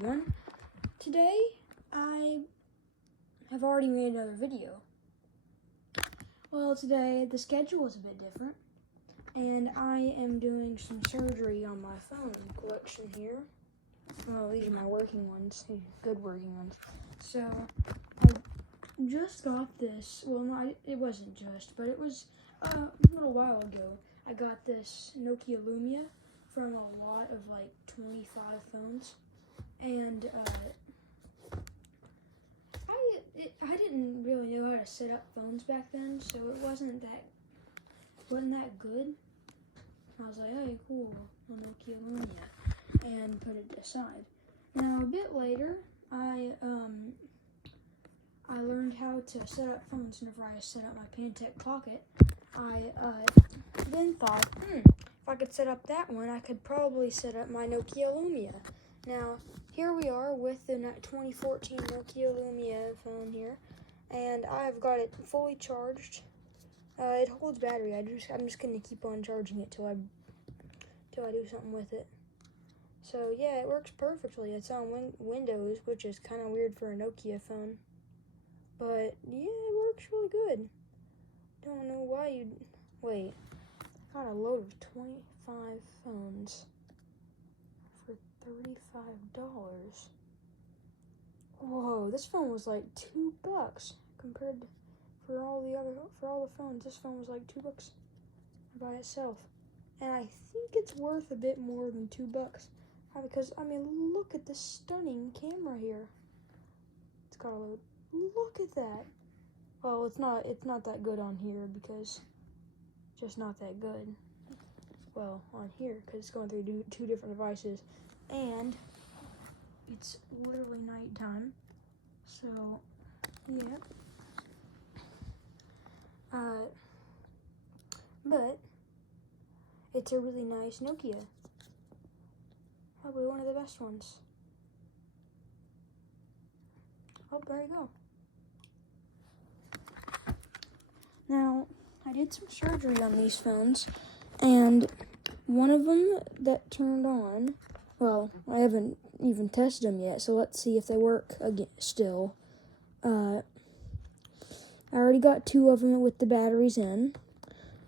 everyone. Today I have already made another video. Well, today the schedule is a bit different and I am doing some surgery on my phone collection here. Well, these are my working ones, good working ones. So I just got this, well no, it wasn't just, but it was a little while ago. I got this Nokia Lumia from a lot of like 25 phones, and I didn't really know how to set up phones back then, so it wasn't that good. I was like, hey, cool, a Nokia Lumia, and put it aside. Now a bit later, I learned how to set up phones. Whenever I set up my Pantech Pocket, I then thought, if I could set up that one, I could probably set up my Nokia Lumia. Now, here we are with the 2014 Nokia Lumia phone here, and I've got it fully charged. It holds battery. I'm just gonna keep on charging it till I do something with it. So yeah, it works perfectly. It's on Windows, which is kind of weird for a Nokia phone, but yeah, it works really good. Don't know why you'd wait. I got a load of 25 phones for $35. Whoa, this phone was like $2 compared to for all the phones. This phone was like $2 by itself, and I think it's worth a bit more than $2 because I mean, look at this stunning camera here. It's got a load. Look at that. Well, it's not that good on here because it's just not that good. Well, on here because it's going through two different devices, and it's literally nighttime. So, yeah. But it's a really nice Nokia. Probably one of the best ones. Oh, there you go. Now, I did some surgery on these phones, and one of them that turned on, well, I haven't even tested them yet, so let's see if they work again still. I already got two of them with the batteries in.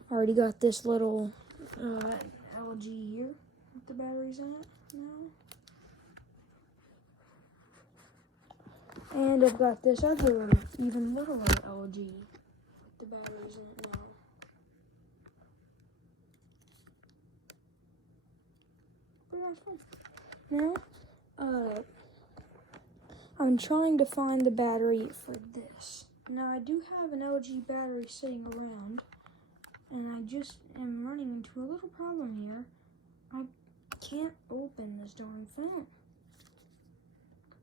I already got this little LG here with the batteries in it now. And I've got this other, even littler LG with the batteries in it now. Pretty nice phone. Now, I'm trying to find the battery for this. Now, I do have an LG battery sitting around, and I just am running into a little problem here. I can't open this darn phone.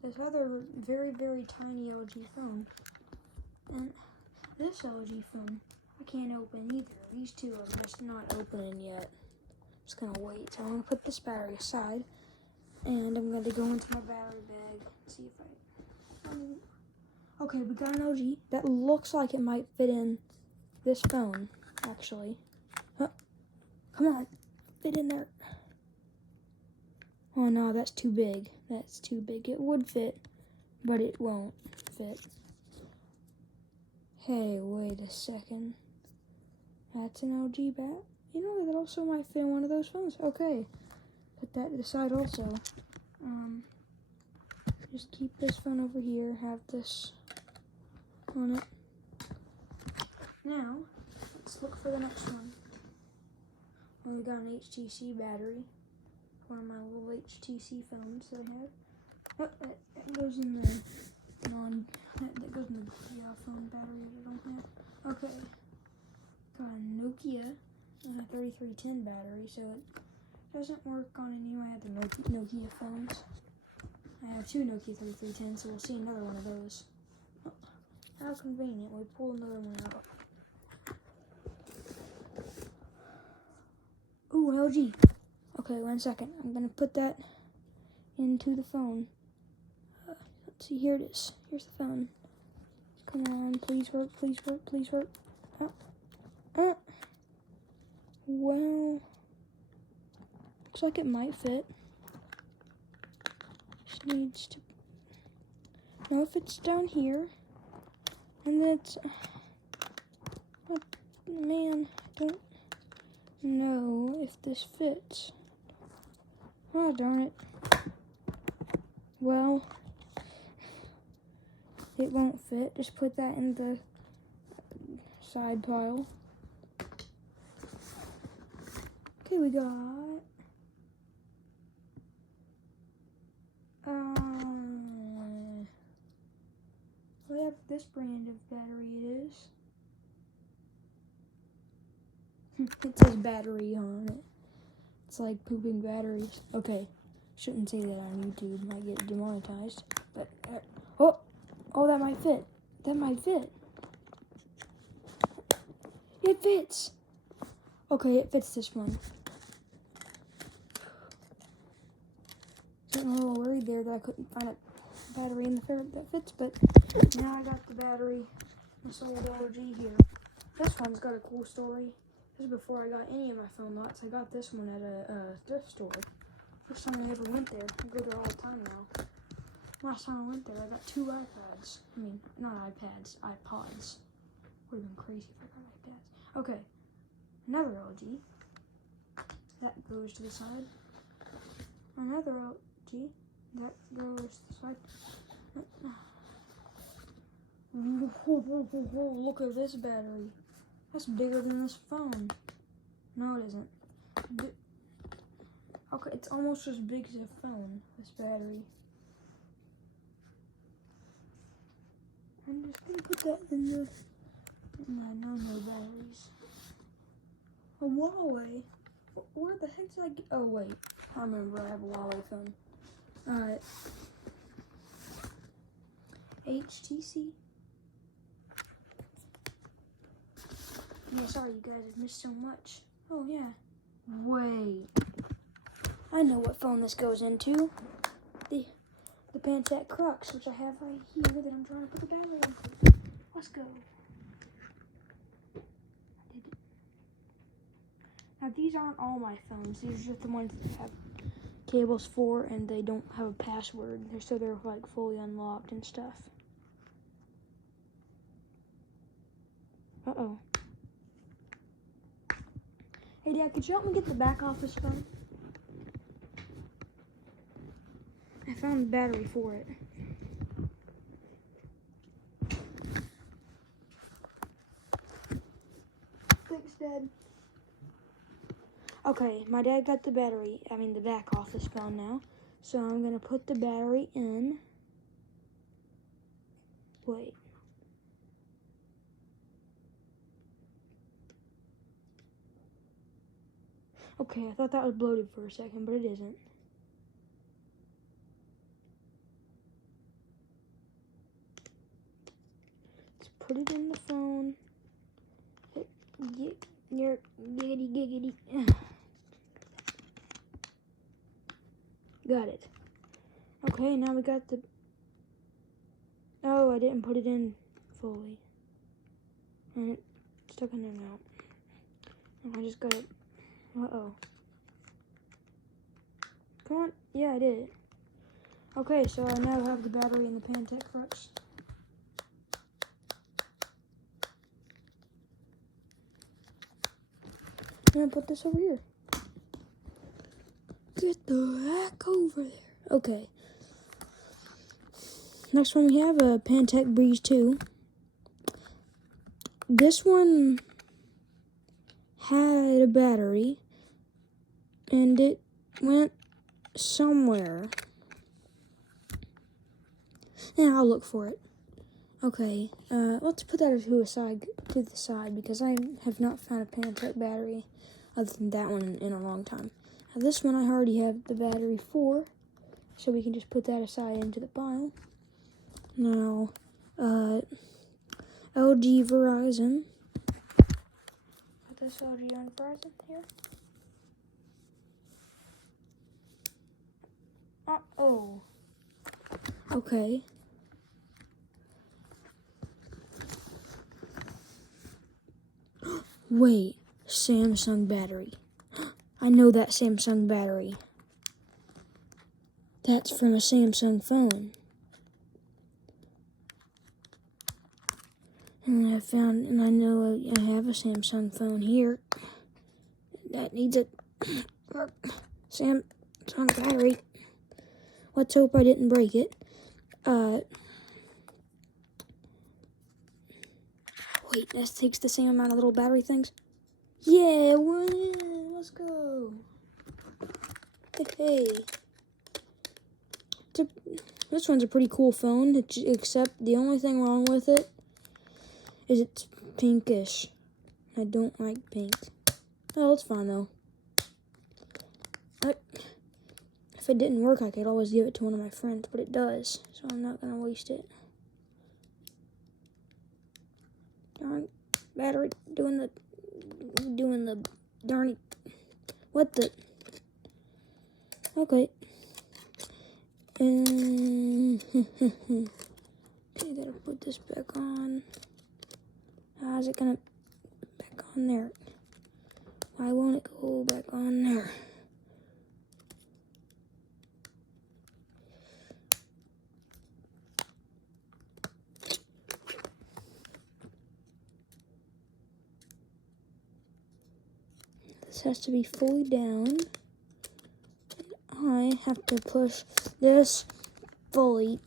This other very, very tiny LG phone, and this LG phone, I can't open either. These two are just not opening yet. I'm just gonna wait. So I'm gonna put this battery aside, and I'm gonna go into my battery bag and see if okay, we got an LG that looks like it might fit in this phone, actually. Huh. Come on, fit in there. Oh no, that's too big. That's too big. It would fit, but it won't fit. Hey, wait a second. That's an LG bat. You know, that also might fit in one of those phones. Okay, put that to the side also. Just keep this phone over here, have this on it. Now, let's look for the next one. Well, we got an HTC battery. One of my little HTC phones that I have. Oh, that goes in the that goes in the phone battery that I don't have. Okay. Got a Nokia 3310 battery, so it doesn't work on any of my other Nokia phones. I have two Nokia 3310s, so we'll see another one of those. Oh, how convenient. We pull another one out. Ooh, LG. Okay, 1 second. I'm gonna put that into the phone. Let's see, here it is. Here's the phone. Come on, please work, please work, please work. Well, looks like it might fit. just needs to know if it's down here. And that's, oh, man, I don't know if this fits. Oh, darn it. Well, it won't fit. Just put that in the side pile. Okay, we got whatever this brand of battery it is. It says battery on it. It's like pooping batteries. Okay, shouldn't say that on YouTube. Might get demonetized. But oh, that might fit. That might fit. It fits. Okay, it fits this one. Getting a little worried there that I couldn't find a battery in the ferret that fits, but now I got the battery. This old LG here. This one's got a cool story. This is before I got any of my phone lots. I got this one at a thrift store. First time I ever went there. I go there all the time now. Last time I went there, I got 2 iPads. I mean, not iPads, iPods. Would have been crazy if I got iPads. Okay, another LG. That goes to the side. Another LG. That goes to the side. Look at this battery. That's bigger than this phone. No, it isn't. Okay, it's almost as big as a phone, this battery. I'm just gonna put that in my no batteries. A Huawei? Where the heck did I get? Oh, wait. I remember I have a Huawei phone. Alright. HTC. Yeah, sorry you guys, I've missed so much. Oh, yeah. Wait. I know what phone this goes into. The Pantech Crux, which I have right here that I'm trying to put the battery into. Let's go. Now, these aren't all my phones. These are just the ones that have cables for and they don't have a password. They're like fully unlocked and stuff. Uh-oh. Hey, Dad, could you help me get the back off this phone? I found the battery for it. Thanks, Dad. Okay, my dad got the back off this phone now. So I'm gonna put the battery in. Wait. Okay, I thought that was bloated for a second, but it isn't. Let's put it in the phone. Giggity. Got it. Okay, now we got the... Oh, I didn't put it in fully. And it's stuck in there now. And I just got it. Uh-oh. Come on. Yeah, I did it. Okay, so I now have the battery in the Pantech Crux. I'm gonna put this over here. Get the heck over there. Okay. Next one we have a Pantech Breeze 2. This one had a battery and it went somewhere. Yeah, I'll look for it. Okay, let's put that to the side because I have not found a Pantech battery other than that one in a long time. Now this one I already have the battery for, so we can just put that aside into the pile. Now, LG Verizon. Put this LG on Verizon here. Oh. Okay. Wait, Samsung battery. I know that Samsung battery. That's from a Samsung phone. And I know I have a Samsung phone here that needs a Samsung battery. Let's hope I didn't break it. Wait, that takes the same amount of little battery things? Yeah, let's go. Hey. This one's a pretty cool phone, except the only thing wrong with it is it's pinkish. I don't like pink. Oh, it's fine though. If it didn't work, I could always give it to one of my friends, but it does, so I'm not gonna waste it. Darn battery doing the darn what the okay. Okay, gotta put this back on. How's it gonna back on there? Why won't it go back on there? This has to be fully down. I have to push this fully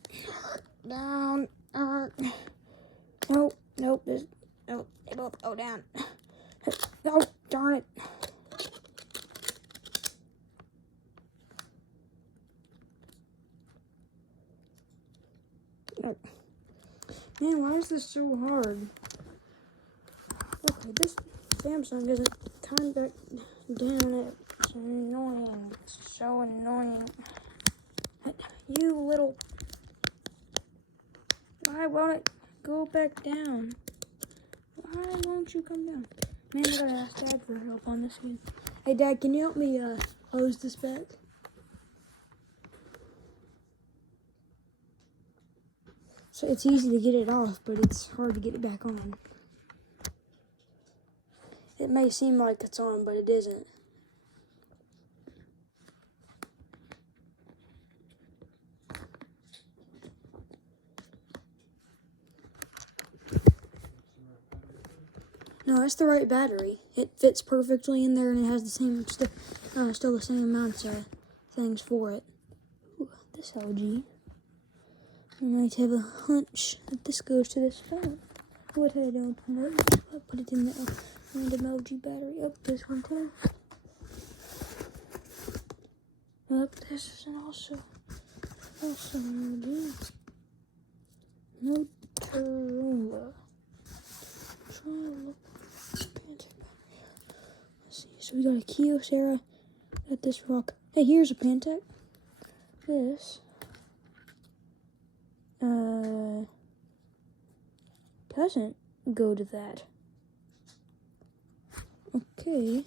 down. Nope, nope, nope, they both go down. Oh, darn it. Man, why is this so hard? Okay, this Samsung isn't coming back down. It's annoying. It's so annoying. You little... Why won't it go back down? Why won't you come down? Man, I gotta ask Dad for help on this one. Hey, Dad, can you help me hose this back? So it's easy to get it off, but it's hard to get it back on. It may seem like it's on, but it isn't. No, it's the right battery. It fits perfectly in there, and it has the same, still the same amounts of things for it. Ooh, this LG. I might have a hunch that this goes to this phone. What I don't know. I'll put it in the random LG battery. Up this one too. Up this is also LG. Motorola. Let's see. So we got a Kyocera. Got this rock. Hey, here's a Pantech. This. Doesn't go to that. Okay.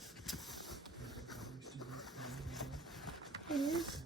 Here's